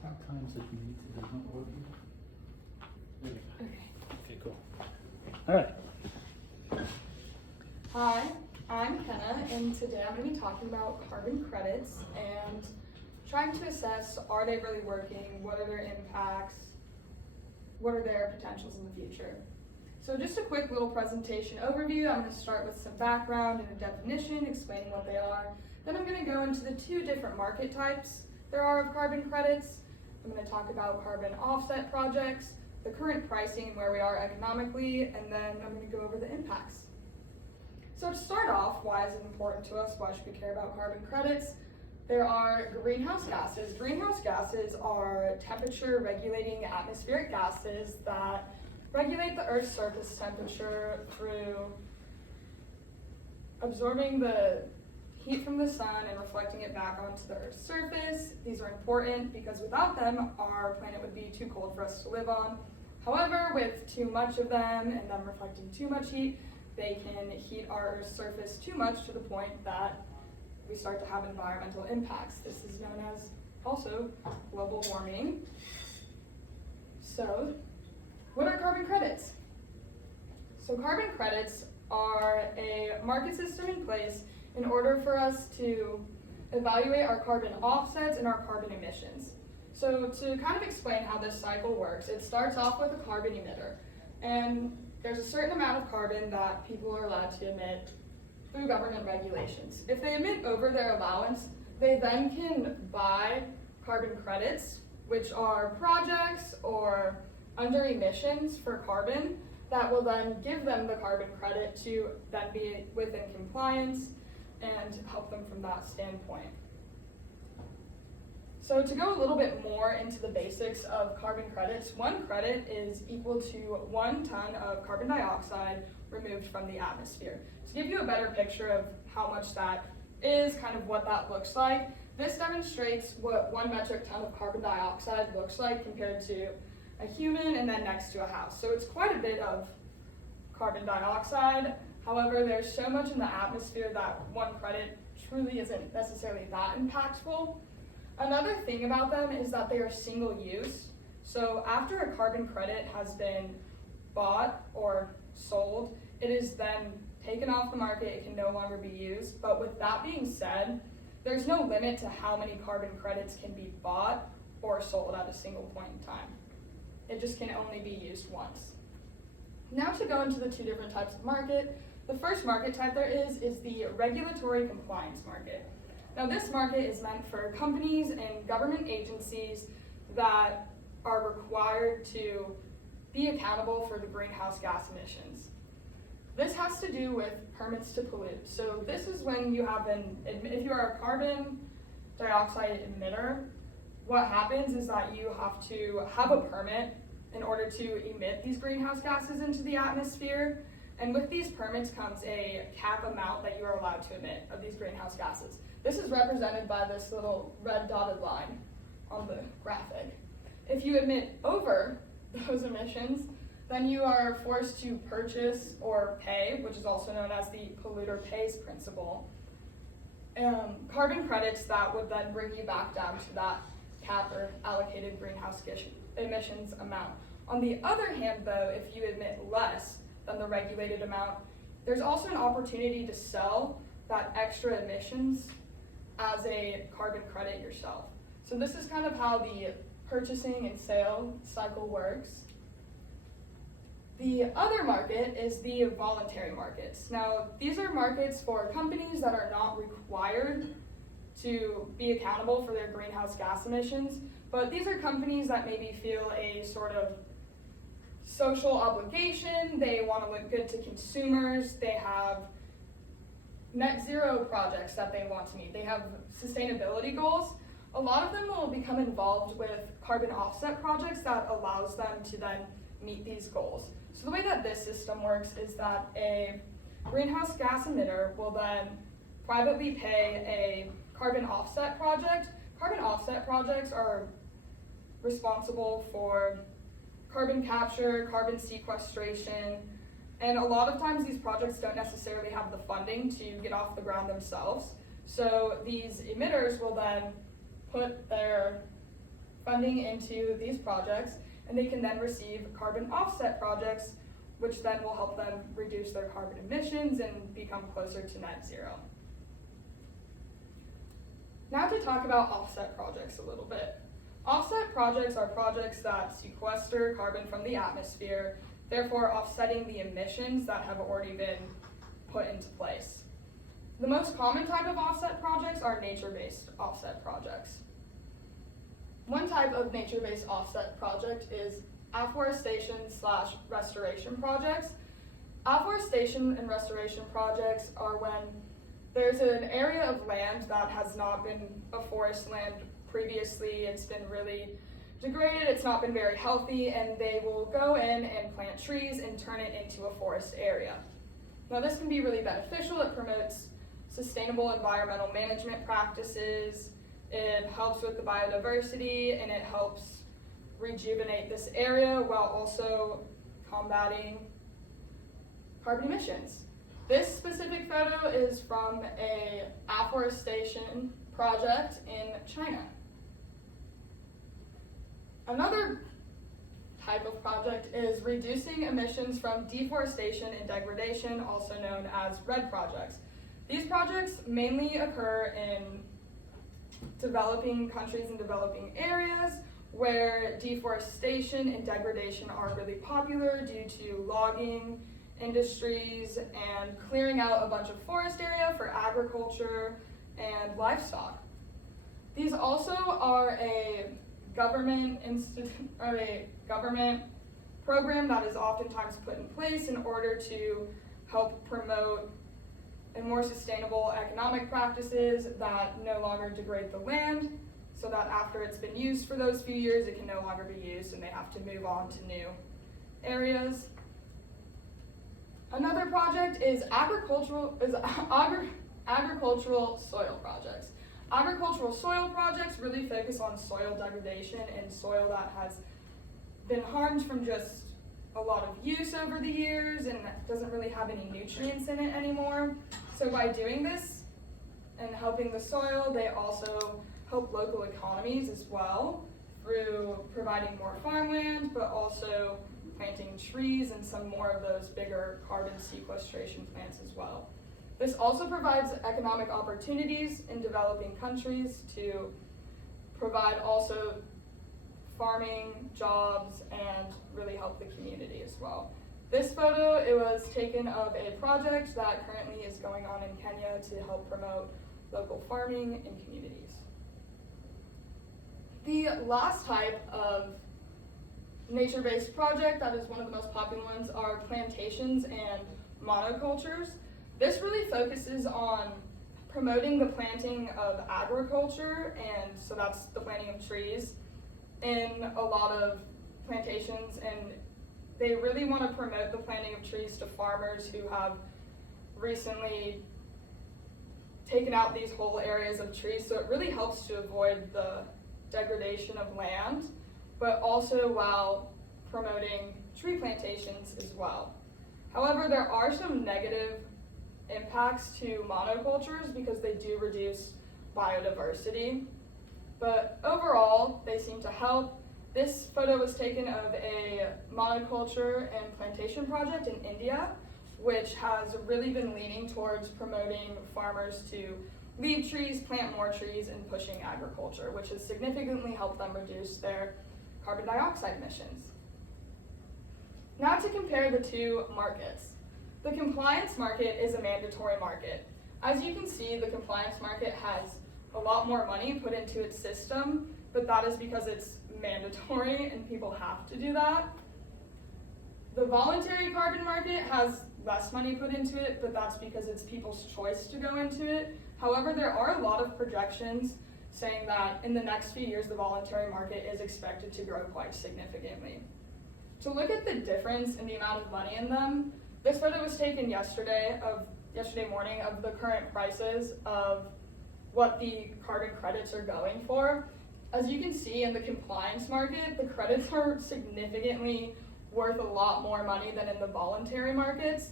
Sometimes if meet it doesn't work. Okay. Okay, cool. All right. Hi, I'm Kenna, and today I'm going to be talking about carbon credits and trying to assess, are they really working, what are their impacts, what are their potentials in the future. So just a quick little presentation overview. I'm going to start with some background and a definition explaining what they are. Then I'm going to go into the two different market types there are of carbon credits. I'm going to talk about carbon offset projects, the current pricing and where we are economically, and then I'm going to go over the impacts. So to start off, why is it important to us? Why should we care about carbon credits? There are greenhouse gases. Greenhouse gases are temperature regulating atmospheric gases that regulate the Earth's surface temperature through absorbing the heat from the sun and reflecting it back onto the Earth's surface. These are important because without them, our planet would be too cold for us to live on. However, with too much of them and them reflecting too much heat, they can heat our Earth's surface too much to the point that we start to have environmental impacts. This is known as also global warming. So, what are carbon credits? So carbon credits are a market system in place in order for us to evaluate our carbon offsets and our carbon emissions. So to kind of explain how this cycle works, it starts off with a carbon emitter. And there's a certain amount of carbon that people are allowed to emit through government regulations. If they emit over their allowance, they then can buy carbon credits, which are projects or under emissions for carbon that will then give them the carbon credit to then be within compliance and help them from that standpoint. So to go a little bit more into the basics of carbon credits, one credit is equal to 1 ton of carbon dioxide removed from the atmosphere. To give you a better picture of how much that is, kind of what that looks like, this demonstrates what 1 metric ton of carbon dioxide looks like compared to a human and then next to a house. So it's quite a bit of carbon dioxide. However, there's so much in the atmosphere that 1 credit truly isn't necessarily that impactful. Another thing about them is that they are single use. So after a carbon credit has been bought or sold, it is then taken off the market. It can no longer be used. But with that being said, there's no limit to how many carbon credits can be bought or sold at a single point in time. It just can only be used once. Now to go into the two different types of market, the first market type there is the regulatory compliance market. Now this market is meant for companies and government agencies that are required to be accountable for the greenhouse gas emissions. This has to do with permits to pollute. So this is when you have if you are a carbon dioxide emitter, what happens is that you have to have a permit in order to emit these greenhouse gases into the atmosphere. And with these permits comes a cap amount that you are allowed to emit of these greenhouse gases. This is represented by this little red dotted line on the graphic. If you emit over those emissions, then you are forced to purchase or pay, which is also known as the polluter pays principle, carbon credits that would then bring you back down to that cap or allocated greenhouse emissions amount. On the other hand, though, if you emit less than the regulated amount, there's also an opportunity to sell that extra emissions as a carbon credit yourself. So this is kind of how the purchasing and sale cycle works. The other market is the voluntary markets. Now, these are markets for companies that are not required to be accountable for their greenhouse gas emissions, but these are companies that maybe feel a sort of social obligation. They want to look good to consumers. They have net zero projects that they want to meet. They have sustainability goals. A lot of them will become involved with carbon offset projects that allows them to then meet these goals. So the way that this system works is that a greenhouse gas emitter will then privately pay a carbon offset project. Carbon offset projects are responsible for carbon capture, carbon sequestration, and a lot of times these projects don't necessarily have the funding to get off the ground themselves. So these emitters will then put their funding into these projects, and they can then receive carbon offset projects, which then will help them reduce their carbon emissions and become closer to net zero. Now to talk about offset projects a little bit. Offset projects are projects that sequester carbon from the atmosphere, therefore offsetting the emissions that have already been put into place. The most common type of offset projects are nature-based offset projects. One type of nature-based offset project is afforestation/restoration projects. Afforestation and restoration projects are when there's an area of land that has not been a forest land previously, it's been really degraded, it's not been very healthy, and they will go in and plant trees and turn it into a forest area. Now this can be really beneficial. It promotes sustainable environmental management practices, it helps with the biodiversity, and it helps rejuvenate this area while also combating carbon emissions. This specific photo is from a afforestation project in China. Another type of project is reducing emissions from deforestation and degradation, also known as RED projects. These projects mainly occur in developing countries and developing areas where deforestation and degradation are really popular due to logging industries and clearing out a bunch of forest area for agriculture and livestock. These also are a government program that is oftentimes put in place in order to help promote a more sustainable economic practices that no longer degrade the land, so that after it's been used for those few years, it can no longer be used and they have to move on to new areas. Another project is agricultural soil projects. Agricultural soil projects really focus on soil degradation and soil that has been harmed from just a lot of use over the years and doesn't really have any nutrients in it anymore. So by doing this and helping the soil, they also help local economies as well through providing more farmland, but also planting trees and some more of those bigger carbon sequestration plants as well. This also provides economic opportunities in developing countries to provide also farming jobs and really help the community as well. This photo, it was taken of a project that currently is going on in Kenya to help promote local farming in communities. The last type of nature-based project that is one of the most popular ones are plantations and monocultures. This really focuses on promoting the planting of agriculture, and so that's the planting of trees in a lot of plantations, and they really want to promote the planting of trees to farmers who have recently taken out these whole areas of trees, so it really helps to avoid the degradation of land, but also while promoting tree plantations as well. However, there are some negative impacts to monocultures because they do reduce biodiversity, but overall they seem to help. This photo was taken of a monoculture and plantation project in India, which has really been leaning towards promoting farmers to leave trees, plant more trees, and pushing agriculture, which has significantly helped them reduce their carbon dioxide emissions. Now to compare the two markets. The compliance market is a mandatory market. As you can see, the compliance market has a lot more money put into its system, but that is because it's mandatory and people have to do that. The voluntary carbon market has less money put into it, but that's because it's people's choice to go into it. However, there are a lot of projections saying that in the next few years, the voluntary market is expected to grow quite significantly. To look at the difference in the amount of money in them, this photo was taken yesterday morning of the current prices of what the carbon credits are going for. As you can see in the compliance market, the credits are significantly worth a lot more money than in the voluntary markets.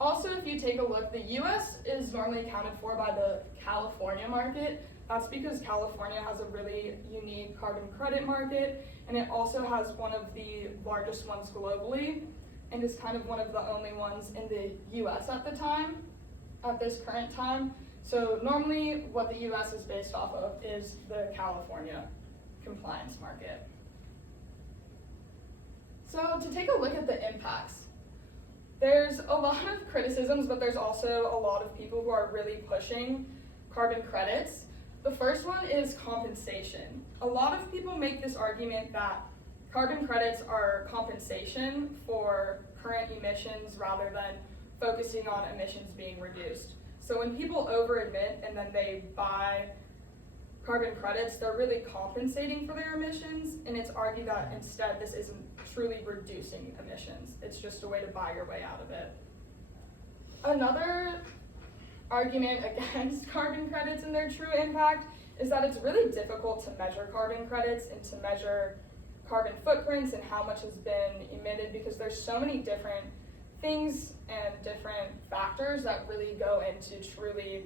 Also, if you take a look, the US is normally accounted for by the California market. That's because California has a really unique carbon credit market, and it also has one of the largest ones globally, and is kind of one of the only ones in the US at this current time. So normally what the US is based off of is the California compliance market. So to take a look at the impacts, there's a lot of criticisms, but there's also a lot of people who are really pushing carbon credits. The first one is compensation. A lot of people make this argument that carbon credits are compensation for current emissions rather than focusing on emissions being reduced. So when people over-emit and then they buy carbon credits, they're really compensating for their emissions, and it's argued that instead this isn't truly reducing emissions. It's just a way to buy your way out of it. Another argument against carbon credits and their true impact is that it's really difficult to measure carbon credits and to measure carbon footprints and how much has been emitted, because there's so many different things and different factors that really go into truly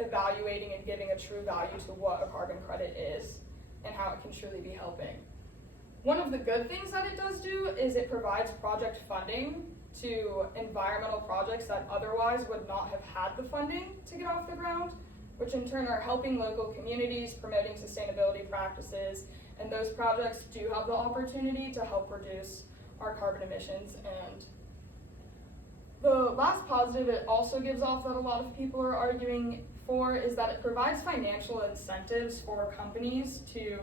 evaluating and giving a true value to what a carbon credit is and how it can truly be helping. One of the good things that it does do is it provides project funding to environmental projects that otherwise would not have had the funding to get off the ground, which in turn are helping local communities, promoting sustainability practices, and those projects do have the opportunity to help reduce our carbon emissions. And the last positive it also gives off that a lot of people are arguing for is that it provides financial incentives for companies to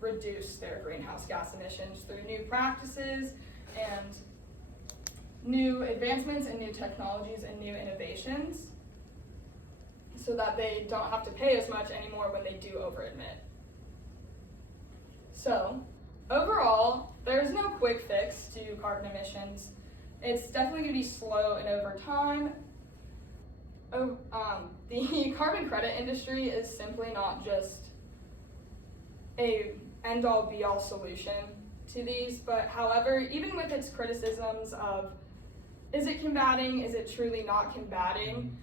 reduce their greenhouse gas emissions through new practices and new advancements and new technologies and new innovations, so that they don't have to pay as much anymore when they do over-emit. So, overall, there's no quick fix to carbon emissions. It's definitely going to be slow and over time. The carbon credit industry is simply not just a end-all be-all solution to these, but however, even with its criticisms of is it combating, is it truly not combating,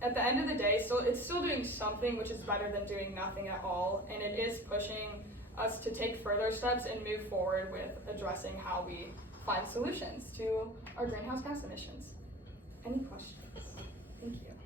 at the end of the day, it's still doing something, which is better than doing nothing at all, and it is pushing us to take further steps and move forward with addressing how we find solutions to our greenhouse gas emissions. Any questions? Thank you.